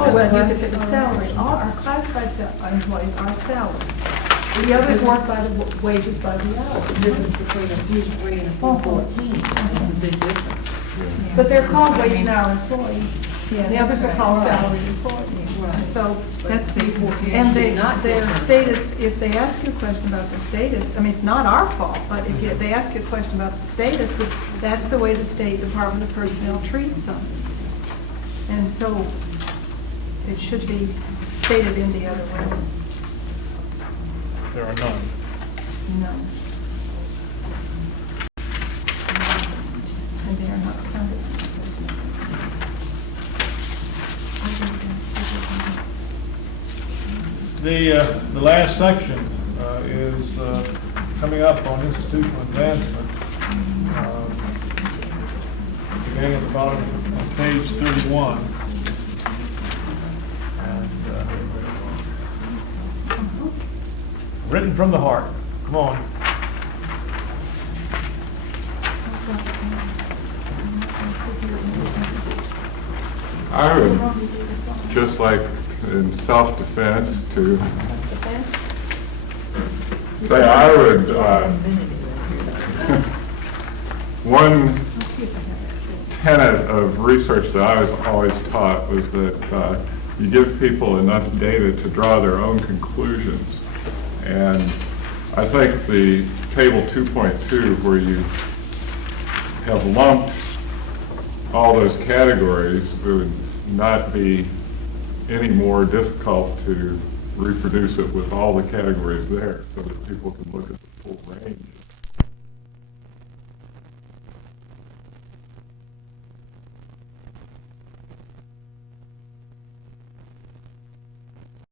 Oh, well, you could say the salary. All our classified employees are salary. The others work by the wages by the hour. The difference between a 3 and a 414, that's a big difference. But they're called wage and hour employees. Yeah, The others are that's called right. salary employees. Right. So, That's the, and their status, if they ask you a question about their status, I mean, it's not our fault, but if they ask you a question about the status, that's the way the State Department of Personnel treats them. And so, it should be stated in the other way. There are none. No. And they are not counted. The last section is coming up on institutional advancement. Beginning at the bottom of page 31. Written from the heart. Come on. I would just like in self-defense to say I would, one tenet of research that I was always taught was that you give people enough data to draw their own conclusions. And I think the table 2.2, where you have lumped all those categories, would not be any more difficult to reproduce it with all the categories there, so that people can look at the full range